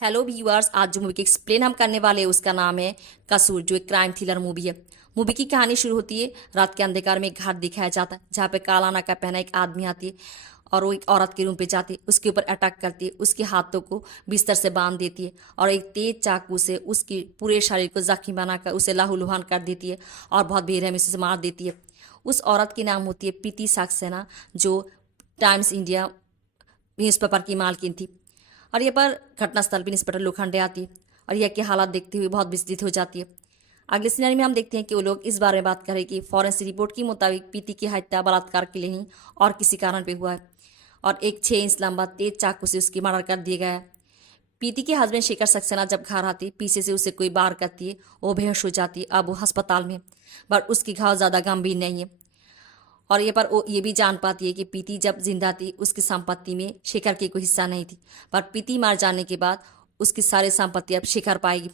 Hello viewers, आज जो movie की एक्सप्लेन हम करने वाले हैं उसका नाम है कसूर, जो एक क्राइम थ्रिलर मूवी है। मूवी की कहानी शुरू होती है रात के अंधकार में। एक घर दिखाया जाता है जहाँ पे काला नाका पहना एक आदमी आती है और वो एक औरत के रूम पे जाती है, उसके ऊपर अटैक करती है, उसके हाथों को बिस्तर से बांध देती है और एक तेज चाकू से उसकी पूरे शरीर को जख्मी बनाकर उसे लहूलुहान कर देती है और बहुत बेरहमी से मार देती है। उस औरत की नाम होती है प्रीति सक्सेना, जो टाइम्स इंडिया न्यूज़पेपर की मालकिन थी। और ये पर घटनास्थल पर इंस्पेक्टर लोखंडे आती है और यह की हालात देखते हुए बहुत विचलित हो जाती है। अगले सिनेरियो में हम देखते हैं कि वो लोग इस बारे में बात करें कि फॉरेंसिक रिपोर्ट के मुताबिक पीती की हत्या बलात्कार के लिए ही और किसी कारण पे हुआ है और एक 6 इंच लंबा तेज चाकू से उसकी मर्डर कर दिया गया है। पीती के हस्बैंड शेखर सक्सेना जब घर आती, पीछे से उसे कोई बार करती है, वो बेहोश हो जाती है। अब वो अस्पताल में, बट उसकी घाव ज़्यादा गंभीर नहीं है। और ये पर वो ये भी जान पाती है कि पीती जब जिंदा थी उसकी संपत्ति में शेखर की कोई हिस्सा नहीं थी, पर पीती मार जाने के बाद उसकी सारी संपत्ति अब शेखर पाएगी।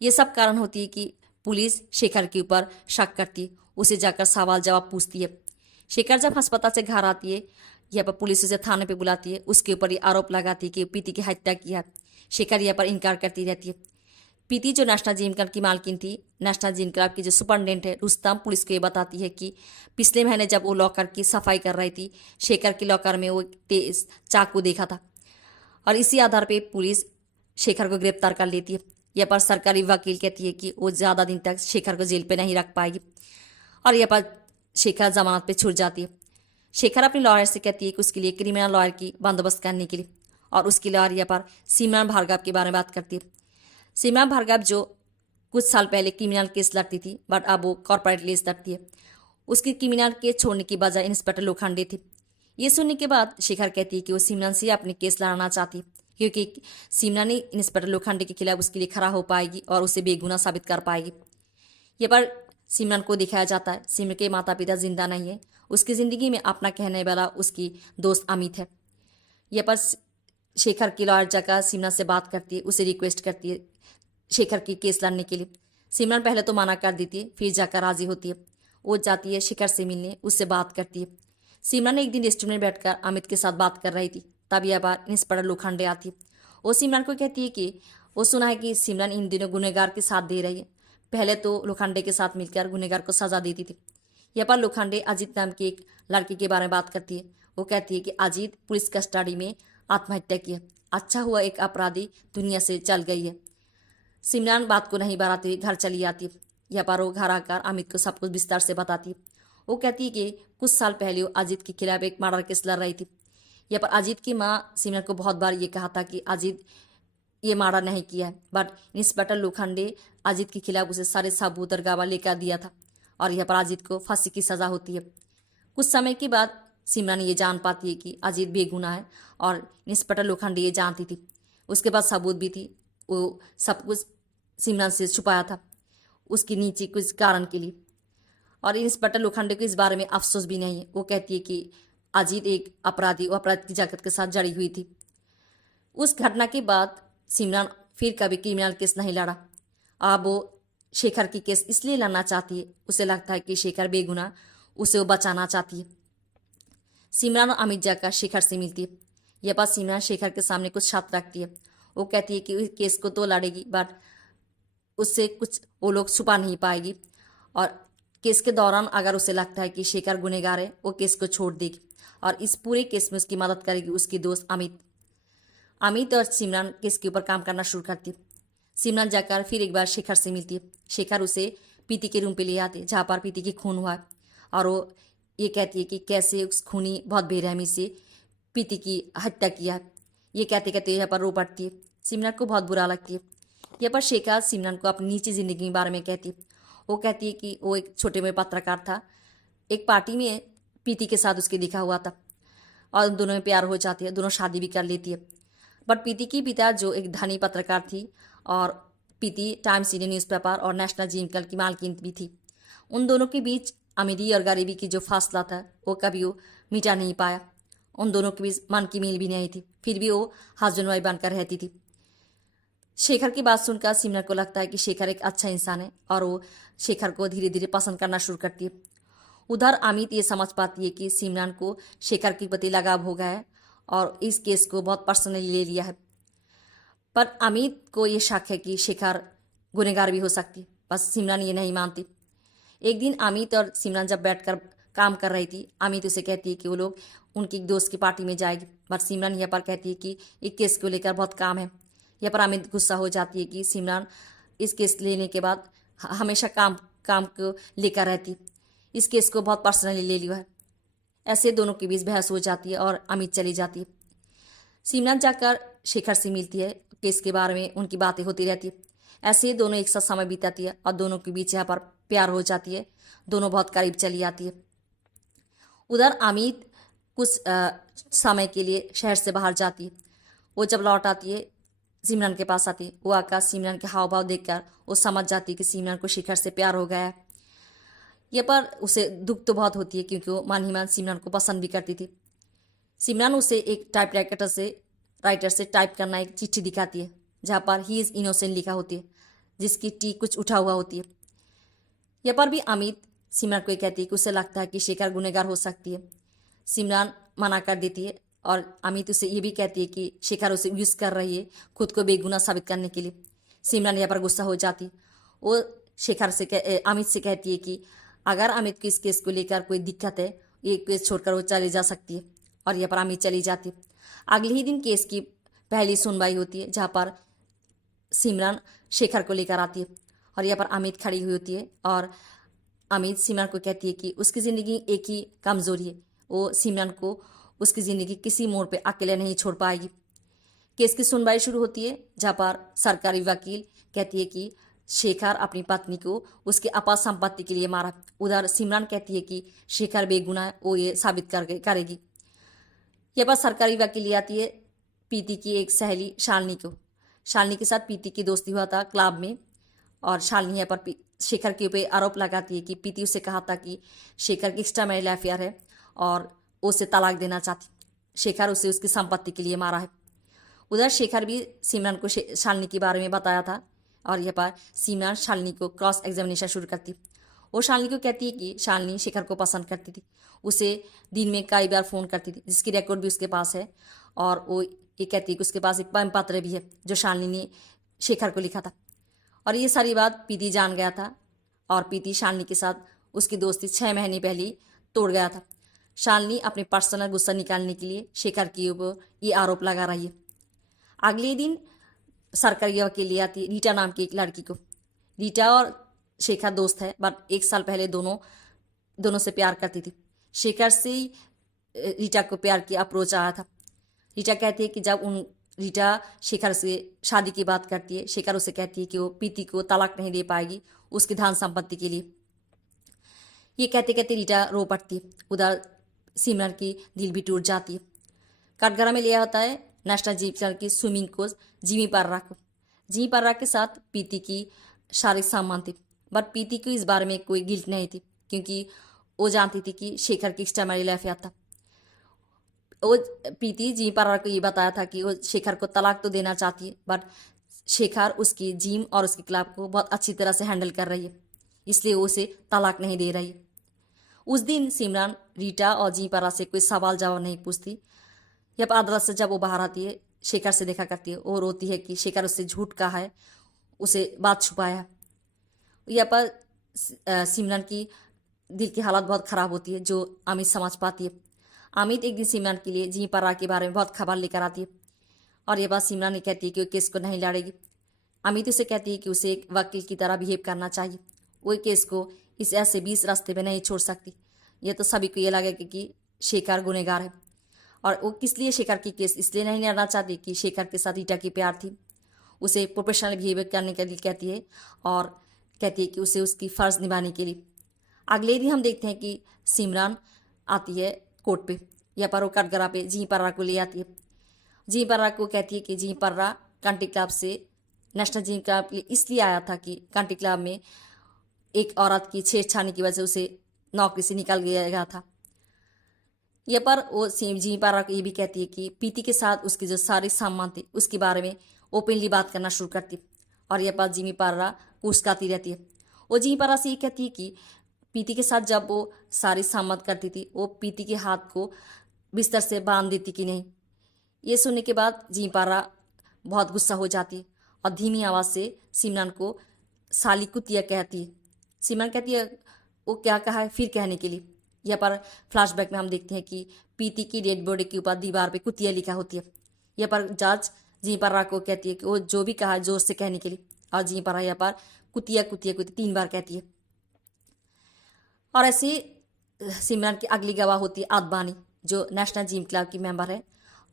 ये सब कारण होती है कि पुलिस शेखर के ऊपर शक करती है, उसे जाकर सवाल जवाब पूछती है। शेखर जब अस्पताल से घर आती है, यह पर पुलिस उसे थाने पे बुलाती है, उसके ऊपर ये आरोप लगाती है कि पीती की हत्या की है। शेखर यह पर इनकार करती रहती है। प्रीति जो नेशनल जिम क्लब की मालकिन थी, नेशनल जिम क्लब की जो सुपरिटेंडेंट है रुस्तम, पुलिस को ये बताती है कि पिछले महीने जब वो लॉकर की सफाई कर रही थी, शेखर के लॉकर में वो एक तेज चाकू देखा था और इसी आधार पे पुलिस शेखर को गिरफ्तार कर लेती है। यह पर सरकारी वकील कहती है कि वो ज़्यादा दिन तक शेखर को जेल पे नहीं रख पाएगी और यह पर शेखर जमानत पे छूट जाती है। शेखर अपने लॉयर से कहती है कि उसके लिए क्रिमिनल लॉयर की बंदोबस्त करने के लिए, और उसकी लॉयर यह पर सिमरन भार्गव के बारे में बात करती है। सिमरन भार्गव जो कुछ साल पहले क्रिमिनल केस लड़ती थी, बट अब वो कॉर्पोरेट केस लड़ती है। उसकी क्रिमिनल केस छोड़ने की बजाय इंस्पेक्टर लोखंडे थी। ये सुनने के बाद शेखर कहती है कि वो सिमरन से अपने केस लड़ना चाहती है, क्योंकि सिमरन ही इंस्पेक्टर लोखंडे के खिलाफ उसके लिए खड़ा हो पाएगी और उसे बेगुनाह साबित कर पाएगी। ये पर सिमरन को दिखाया जाता है सिमरन के माता पिता जिंदा नहीं है, उसकी ज़िंदगी में अपना कहने वाला उसकी दोस्त अमित है। यह पर शेखर की लॉयर जाकर सिमरन से बात करती है, उसे रिक्वेस्ट करती है शेखर की केस लड़ने के लिए। सिमरन पहले तो मना कर देती है, फिर जाकर राजी होती है। वो जाती है शेखर से मिलने, उससे बात करती है। सिमरन एक दिन रेस्टोरेंट में बैठकर अमित के साथ बात कर रही थी, तब यह बार इंस्पेक्टर लोखंडे आती है। वो सिमरन को कहती है कि वो सुना है कि सिमरन इन दिनों गुनहगार के साथ दे रही है। पहले तो लोखंडे के साथ मिलकर गुनहगार को सजा देती थी। यह पर लोखंडे अजीत नाम की एक लड़की के बारे में बात करती है। वो कहती है कि अजीत पुलिस कस्टडी में आत्महत्या की है, अच्छा हुआ एक अपराधी दुनिया से चल गई है। सिमरन बात को नहीं बढ़ाते हुए घर चली आती है। यह पर वो घर आकर अमित को सब कुछ विस्तार से बताती है। वो कहती है कि कुछ साल पहले वो अजीत के खिलाफ एक मर्डर केस लड़ रही थी। यह पर अजीत की माँ सिमरन को बहुत बार ये कहा था कि अजीत ये मर्डर नहीं किया है, बट इंस्पेक्टर लोखंडे अजीत के खिलाफ उसे सारे सबूत और गवाह लेकर दिया था और यह पर अजीत को फांसी की सजा होती है। कुछ समय के बाद सिमरन ये जान पाती है कि अजीत बेगुनाह है और इंस्पेक्टर लोखंडे ये जानती थी। उसके बाद सबूत भी थी, वो सब कुछ सिमरन से छुपाया था उसकी नीचे कुछ कारण के लिए। और इंस्पेक्टर लोखंडे को इस बारे में अफसोस भी नहीं है। वो कहती है कि अजीत एक अपराधी वो अपराध की जगत के साथ जड़ी हुई थी। उस घटना के बाद सिमरन फिर कभी क्रिमिनल केस नहीं लड़ा। अब वो शेखर की केस इसलिए लड़ना चाहती है, उसे लगता है कि शेखर बेगुनाह, उसे वो बचाना चाहती है। सिमरन और अमित जाकर शेखर से मिलती है। यह बात सिमरन शेखर के सामने कुछ शर्त रखती है। वो कहती है कि इस केस को तो लड़ेगी, बट उससे कुछ वो लोग छुपा नहीं पाएगी और केस के दौरान अगर उसे लगता है कि शेखर गुनहगार है, वो केस को छोड़ देगी और इस पूरे केस में उसकी मदद करेगी उसकी दोस्त अमित। अमित और सिमरन केस के ऊपर काम करना शुरू करती है। सिमरन जाकर फिर एक बार शेखर से मिलती है। शेखर उसे पीती के रूम पे ले आते जहाँ पर पीती की खून हुआ है और वो ये कहती है कि कैसे उस खूनी बहुत बेरहमी से पीती की हत्या किया है। ये कहते कहते यहाँ पर रो पड़ती है। सिमरन को बहुत बुरा लगती है। यहाँ पर शेखर सिमरन को अपनी निजी जिंदगी के बारे में कहती है। वो कहती है कि वो एक छोटे में पत्रकार था, एक पार्टी में पीती के साथ उसके दिखा हुआ था और उन दोनों में प्यार हो जाती है, दोनों शादी भी कर लेती है। बट प्रीति की पिता जो एक धनी पत्रकार थी और प्रीति टाइम्स इंडिया न्यूज़पेपर और नेशनल जिम क्लब की मालकिन भी थी। उन दोनों के बीच अमीरी और गरीबी की जो फासला था वो कभी वो मिटा नहीं पाया। उन दोनों के बीच मन की मील भी नहीं थी, फिर भी वो हस्बैंड वाइफ बनकर रहती थी। शेखर की बात सुनकर सिमरन को लगता है कि शेखर एक अच्छा इंसान है और वो शेखर को धीरे धीरे पसंद करना शुरू करती है। उधर अमित ये समझ पाती है कि सिमरन को शेखर के प्रति लगाव हो गया है और इस केस को बहुत पर्सनली ले लिया है। पर अमित को ये शक है कि शेखर गुनहगार भी हो सकती, बस सिमरन ये नहीं मानती। एक दिन अमित और सिमरन जब बैठकर काम कर रही थी, अमित उसे कहती है कि वो लोग उनकी एक दोस्त की पार्टी में जाएगी, पर सिमरन यहाँ पर कहती है कि एक केस को लेकर बहुत काम है। यहाँ पर अमित गुस्सा हो जाती है कि सिमरन इस केस लेने के बाद हमेशा काम काम को लेकर रहती, इस केस को बहुत पर्सनली ले लिया है। ऐसे दोनों के बीच बहस हो जाती है और अमित चली जाती है। सिमरन जाकर शेखर से मिलती है, केस के बारे में उनकी बातें होती रहती है। ऐसे ही दोनों एक साथ समय बिताती है और दोनों के बीच यहाँ पर प्यार हो जाती है, दोनों बहुत करीब चली आती है। उधर अमित कुछ समय के लिए शहर से बाहर जाती है। वो जब लौट आती है, सिमरन के पास आती है। वो आकर सिमरन के हाव भाव देखकर वो समझ जाती है कि सिमरन को शेखर से प्यार हो गया है। ये पर उसे दुख तो बहुत होती है क्योंकि वो मान ही मान सिमरन को पसंद भी करती थी। सिमरन उसे एक राइटर से टाइप करना एक चिट्ठी दिखाती है जहाँ पर ही इज़ इनोसेंट लिखा होती है, जिसकी टी कुछ उठा हुआ होती है। यह पर भी अमित सिमरन को ये कहती है कि उसे लगता है कि शेखर गुनहगार हो सकती है। सिमरन मना कर देती है और अमित उसे ये भी कहती है कि शेखर उसे यूज़ कर रही है खुद को बेगुनाह साबित करने के लिए। सिमरन यहाँ पर गुस्सा हो जाती है। वो अमित से कहती है कि अगर अमित को इस केस को लेकर कोई दिक्कत है, ये केस छोड़कर वो चली जा सकती है, और यहाँ पर अमित चली जाती है। अगले ही दिन केस की पहली सुनवाई होती है जहाँ पर सिमरन शेखर को लेकर आती है और यहाँ पर अमित खड़ी हुई होती है और अमित सिमरन को कहती है कि उसकी ज़िंदगी एक ही कमज़ोरी है, वो सिमरन को उसकी ज़िंदगी किसी मोड़ पे अकेले नहीं छोड़ पाएगी। केस की सुनवाई शुरू होती है जहाँ पर सरकारी वकील कहती है कि शेखर अपनी पत्नी को उसके आपात संपत्ति के लिए मारा। उधर सिमरन कहती है कि शेखर बेगुनाह है, वो ये साबित करेगी। यह पर सरकारी वकील ले आती है पीती की एक सहेली शालिनी को। शालिनी के साथ पीती की दोस्ती हुआ था क्लब में, और शालिनी यहाँ पर शेखर के ऊपर आरोप लगाती है कि पीती उसे कहा था कि शेखर की एक्स्ट्रा मैरिज अफेयर है और उसे तलाक देना चाहती। शेखर उसे उसकी संपत्ति के लिए मारा है। उधर शेखर भी सिमरन को शालिनी के बारे में बताया था और यहाँ पर सिमरन शालिनी को क्रॉस एग्जामिनेशन शुरू करती। वो शालिनी को कहती है कि शालिनी शेखर को पसंद करती थी, उसे दिन में कई बार फ़ोन करती थी, जिसकी रिकॉर्ड भी उसके पास है। और वो ये कहती है कि उसके पास एक पोएम पत्र भी है जो शालिनी ने शेखर को लिखा था। और ये सारी बात पीती जान गया था और पीती शालिनी के साथ उसकी दोस्ती 6 महीने पहले तोड़ गया था। शालिनी अपने पर्सनल गुस्सा निकालने के लिए शेखर के ऊपर ये आरोप लगा रही है। अगले दिन सरकारी वकील ले आती है रीटा नाम की एक लड़की को। रीटा और शेखर दोस्त है, बट 1 साल पहले दोनों से प्यार करती थी। शेखर से ही रीटा को प्यार की अप्रोच आया था। रीटा कहती है कि जब रीटा शेखर से शादी की बात करती है, शेखर उसे कहती है कि वो पीती को तलाक नहीं दे पाएगी उसकी धन संपत्ति के लिए। ये कहते कहते रीटा रो पड़ती है। उधर सिमरन की दिल भी टूट जाती है। कटघरा में लिया होता है नेशनल जिम की स्विमिंग कोच जिमी पर्रा को। जिमी पर्रा के साथ पीती की शारीरिक संबंध थी, बट पीती को इस बारे में कोई गिल्ट नहीं थी क्योंकि वो जानती थी कि शेखर की एक्स्ट्रा मैरिज अफेयर था। वो पीती जिमी पर्रा को ये बताया था कि वो शेखर को तलाक तो देना चाहती है, बट शेखर उसकी जिम और उसके क्लब को बहुत अच्छी तरह से हैंडल कर रही है, इसलिए वो उसे तलाक नहीं दे रही है। उस दिन सिमरन रीटा और जिमी पर्रा से कोई सवाल जवाब नहीं पूछती। जब अदालत से जब वो बाहर आती है, शेखर से देखा करती है, वो रोती है कि शेखर उससे झूठ कहा है, उसे बात छुपाया है। यहाँ पर सिमरन की दिल की हालत बहुत ख़राब होती है जो अमित समझ पाती है। अमित एक दिन सिमरन के लिए जिमी पर्रा के बारे में बहुत खबर लेकर आती है और ये बात सिमरन ने कहती है कि वो केस को नहीं लड़ेगी। अमित उसे कहती है कि उसे एक वकील की तरह बिहेव करना चाहिए, वो केस को इस ऐसे 20 रास्ते पे नहीं छोड़ सकती। ये तो सभी को ये लगेगा कि शेखर गुनहगार है, और वो किस लिए शेखर की केस इसलिए नहीं लड़ना चाहती कि शेखर के साथ रीटा की प्यार थी। उसे प्रोफेशनल बिहेवियर करने के लिए कहती है और कहती है कि उसे उसकी फ़र्ज़ निभाने के लिए। अगले दिन हम देखते हैं कि सिमरन आती है कोर्ट पे। यहाँ पर वो कटघरा पे जिमी पर्रा को ले आती है। जिमी पर्रा को कहती है कि जिमी पर्रा कंट्री क्लब से नेशनल जिम क्लब इसलिए आया था कि कंट्री क्लब में एक औरत की छेड़छाड़ी की वजह से उसे नौकरी से निकाल दिया गया था। यह पर वो जिमी पर्रा को ये भी कहती है कि पीती के साथ उसकी जो सारी संबंध थे उसके बारे में ओपनली बात करना शुरू करती, और यह पर जिमी पर्रा को उस्काती रहती है। वो जिमी पर्रा से ये कहती है कि पीती के साथ जब वो सारी संबंध करती थी, वो पीती के हाथ को बिस्तर से बांध देती कि नहीं। ये सुनने के बाद जिमी पर्रा बहुत गुस्सा हो जाती है और धीमी आवाज़ से सिमरन को साली कुतिया कहती है। सिमरन कहती है वो क्या कहा है फिर कहने के लिए। यहाँ पर फ्लैशबैक में हम देखते हैं कि पीती की डेड बॉडी के ऊपर दीवार पे कुतिया लिखा होती है। यहाँ पर जज जी पर को कहती है कि वो जो भी कहा है जोर से कहने के लिए, और जी पर यहाँ पर कुतिया कुतिया कुतिया 3 बार कहती है। और ऐसे सिमरन की अगली गवाह होती है आदबानी, जो नेशनल जिम क्लब की मेंबर है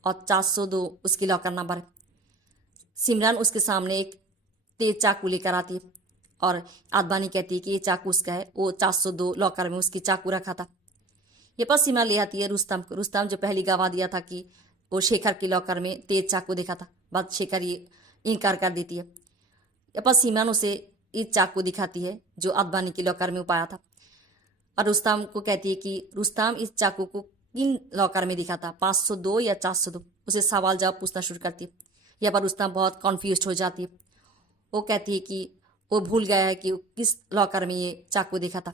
और 402 उसकी लॉकर नंबर है। सिमरन उसके सामने एक तेज चाकू लेकर आती है और आदबानी कहती है कि ये चाकू उसका है, वो 402 लॉकर में उसकी चाकू रखा था। ये पर सिमरन ले आती है रुस्तम को। रुस्तम जो पहली गवाह दिया था कि वो शेखर के लॉकर में तेज चाकू देखा था, बाद शेखर ये इनकार कर देती है। ये पर सिमरन उसे इस चाकू दिखाती है जो आदबानी के लॉकर में पाया था, और रुस्तम को कहती है कि रुस्तम इस चाकू को किन लॉकर में दिखा था, 502 या 402। उसे सवाल जवाब पूछना शुरू करती है। यहाँ पर रुस्तम बहुत कॉन्फ्यूज हो जाती है। वो कहती है कि वो भूल गया है कि किस लॉकर में ये चाकू देखा था,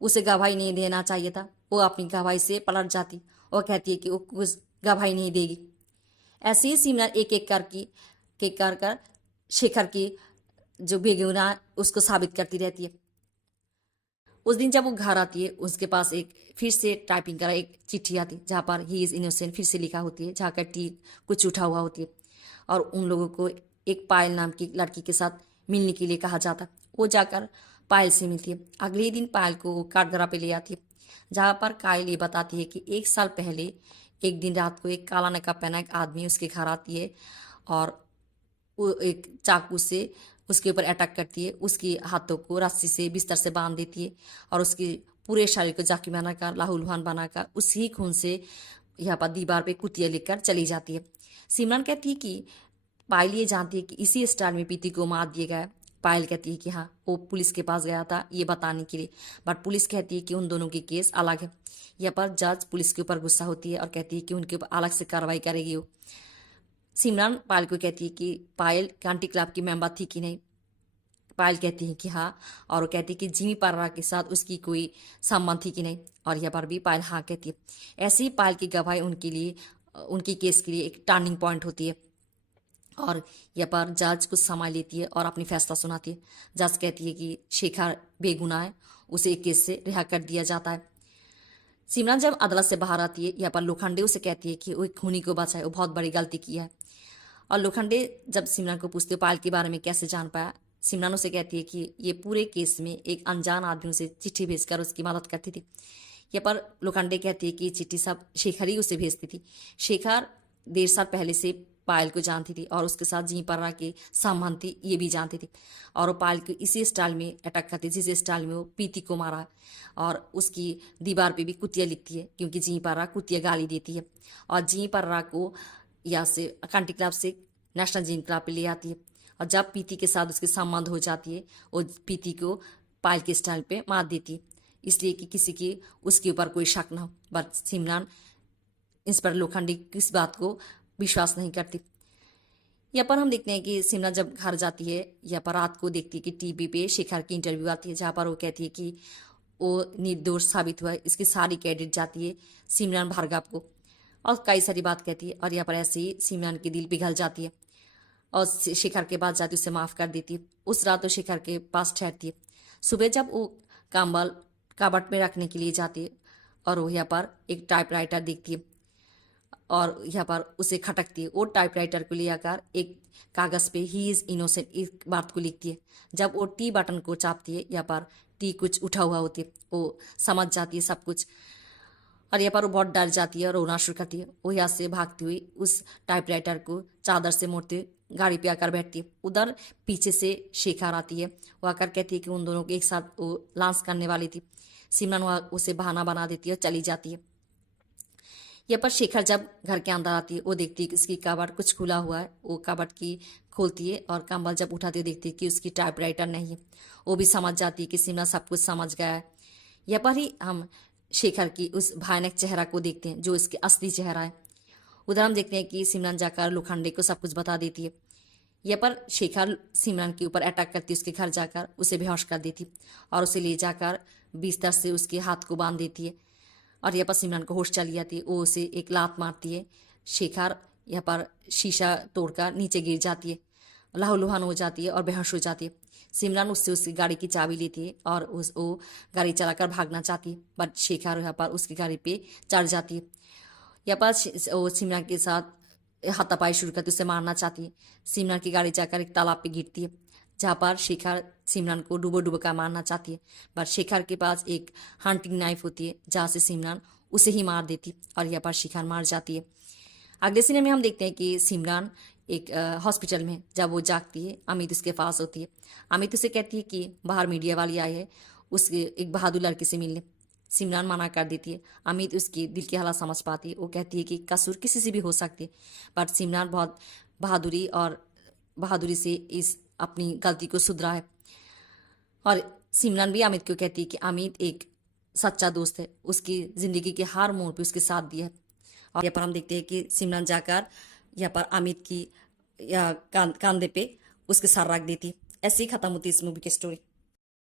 उसे गवाही नहीं देना चाहिए था। वो अपनी गवाही से पलट जाती और कहती है कि वो कुछ गवाही नहीं देगी। ऐसे ही सिमरन एक एक कर शेखर की जो बेगुनाह उसको साबित करती रहती है। उस दिन जब वो घर आती है उसके पास एक फिर से टाइपिंग करा एक चिट्ठी आती है जहाँ पर ही इज़ इनोसेंट फिर से लिखा होती है, जहाँ का टी कुछ उठा हुआ होती है, और उन लोगों को एक पायल नाम की लड़की के साथ मिलने के लिए कहा जाता। वो जाकर पायल से मिलती है। अगले ही दिन पायल को वो काटगरा पे ले आती है, जहाँ पर कायल ये बताती है कि 1 साल पहले एक दिन रात को एक काला नकाब पहना एक आदमी उसके घर आती है और वो एक चाकू से उसके ऊपर अटैक करती है, उसके हाथों को रस्सी से बिस्तर से बांध देती है और उसके पूरे शरीर को जाकी बनाकर लाहौलुहान बनाकर उसी खून से यहाँ पर दीवार पे कुतिया लिखकर चली जाती है। सिमरन कहती है कि पायल ये जानती है कि इसी स्टाइल में पीती को मार दिया गया। पायल कहती है कि हाँ वो पुलिस के पास गया था ये बताने के लिए, बट पुलिस कहती है कि उन दोनों के केस अलग है। यहाँ पर जज पुलिस के ऊपर गुस्सा होती है और कहती है कि उनके ऊपर अलग से कार्रवाई करेगी वो। सिमरन पायल को कहती है कि पायल कंट्री क्लब की मेंबर थी कि नहीं। पायल कहती है कि हाँ, और वो कहती है कि जिमी पारा के साथ उसकी कोई संबंध थी कि नहीं, और यहाँ पर भी पायल हाँ कहती है। ऐसे ही पायल की गवाही उनके लिए उनकी केस के लिए एक टर्निंग पॉइंट होती है, और यहाँ पर जज कुछ संभाल लेती है और अपनी फैसला सुनाती है। जज कहती है कि शेखर बेगुनाह है, उसे एक केस से रिहा कर दिया जाता है। सिमरन जब अदालत से बाहर आती है यहाँ पर लोखंडे उसे कहती है कि वो एक खूनी को बचाए, वो बहुत बड़ी गलती की है। और लोखंडे जब सिमरन को पूछते पायल के बारे में कैसे जान पाया, सिमरन उसे कहती है कि ये पूरे केस में एक अनजान आदमी उसे चिट्ठी भेजकर उसकी मदद करती थी। यहाँ पर लोखंडे कहती है कि चिट्ठी सब शेखर ही उसे भेजती थी। शेखर 1.5 साल पहले से पायल को जानती थी और उसके साथ जी पर्रा की संबंध थी ये भी जानती थी, और वो पायल को इसी स्टाइल में अटैक करती जिस स्टाइल में वो पीती को मारा, और उसकी दीवार पे भी कुतिया लिखती है क्योंकि जी पर्रा कुतिया गाली देती है। और जी पर्रा को यहाँ से कंट्री क्लब से नेशनल जिम क्लब पे ले आती है, और जब पीती के साथ उसके संबंध हो जाती है वो पीती को पायल के स्टाइल पे मार देती है, इसलिए कि किसी की उसके ऊपर कोई शक ना हो। बट सिमरन इंस्पेक्टर लोखंडे किस बात को विश्वास नहीं करती। यहाँ पर हम देखते हैं कि सिमरन जब घर जाती है यहाँ पर रात को देखती है कि टीवी पे शेखर की इंटरव्यू आती है, जहाँ पर वो कहती है कि वो निर्दोष साबित हुआ है। इसकी सारी क्रेडिट जाती है सिमरन भार्गव को, और कई सारी बात कहती है। और यहाँ पर ऐसे ही सिमरन की दिल पिघल जाती है और शेखर के पास जाती है, उसे माफ़ कर देती है। उस रात वो शेखर के पास ठहरती है। सुबह जब वो कंबल कबट में रखने के लिए जाती है और वो यहाँ पर एक टाइपराइटर देखती है और यहाँ पर उसे खटकती है। वो टाइपराइटर को ले आकर एक कागज़ पे ही इज़ इनोसेंट इस बात को लिखती है। जब वो टी बटन को चापती है यहाँ पर टी कुछ उठा हुआ होती है, वो समझ जाती है सब कुछ, और यहाँ पर वो बहुत डर जाती है और रोना शुरू करती है। वो यहाँ से भागती हुई उस टाइपराइटर को चादर से मोड़ते हुए गाड़ी पे आकर बैठती है। उधर पीछे से शेखर आती है, वो आकर कहती है कि उन दोनों को एक साथ वो लॉन्च करने वाली थी। सिमरन वहाँ उसे बहाना बना देती है और चली जाती है। यहाँ पर शेखर जब घर के अंदर आती है वो देखती है कि उसकी कबर्ड कुछ खुला हुआ है। वो कबर्ड की खोलती है और कंबल जब उठाती है देखती है कि उसकी टाइपराइटर नहीं है। वो भी समझ जाती है कि सिमरन सब कुछ समझ गया है। यहाँ पर ही हम शेखर की उस भयानक चेहरा को देखते हैं जो इसके असली चेहरा है। उधर हम देखते हैं कि सिमरन जाकर लोखंडे को सब कुछ बता देती है। यहाँ पर शेखर सिमरन के ऊपर अटैक करती है, उसके घर जाकर उसे बेहोश कर देती और उसे ले जाकर बिस्तर से उसके हाथ को बांध देती है। और यहाँ पर सिमरन को होश चली जाती है, वो उसे एक लात मारती है। शेखर यहाँ पर शीशा तोड़कर नीचे गिर जाती है, लहूलुहान हो जाती है और बेहोश हो जाती है। सिमरन उससे उसकी गाड़ी की चाबी लेती है और वो गाड़ी चलाकर भागना चाहती है, बट शेखर यहाँ पर उसकी गाड़ी पे चढ़ जाती है। यहाँ पर वो सिमरन के साथ हाथापाई शुरू करती है, उसे मारना चाहती है। सिमरन की गाड़ी जाकर एक तालाब पे गिरती है, जहाँ पर शेखर सिमरन को डूबो डूबो कर मारना चाहती है, बट शेखर के पास एक हंटिंग नाइफ होती है, जहाँ से सिमरन उसे ही मार देती और यहाँ पर शेखर मार जाती है। अगले सीन में हम देखते हैं कि सिमरन एक हॉस्पिटल में जब वो जागती है, अमित उसके पास होती है। अमित उसे कहती है कि बाहर मीडिया वाली आई है उसके एक बहादुर लड़के से मिलने। सिमरन मना कर देती है। अमित उसकी दिल की हालत समझ पाती है। वो कहती है कि कसूर किसी से भी हो सकती है, बट सिमरन बहुत बहादुरी से इस अपनी गलती को सुधरा है। और सिमरन भी अमित को कहती है कि अमित एक सच्चा दोस्त है, उसकी ज़िंदगी के हर मोड़ पे उसके साथ दिया है। और यहाँ पर हम देखते हैं कि सिमरन जाकर यहाँ पर अमित की कंधे पे उसके सर रख देती। ऐसे ही खत्म होती है इस मूवी की स्टोरी।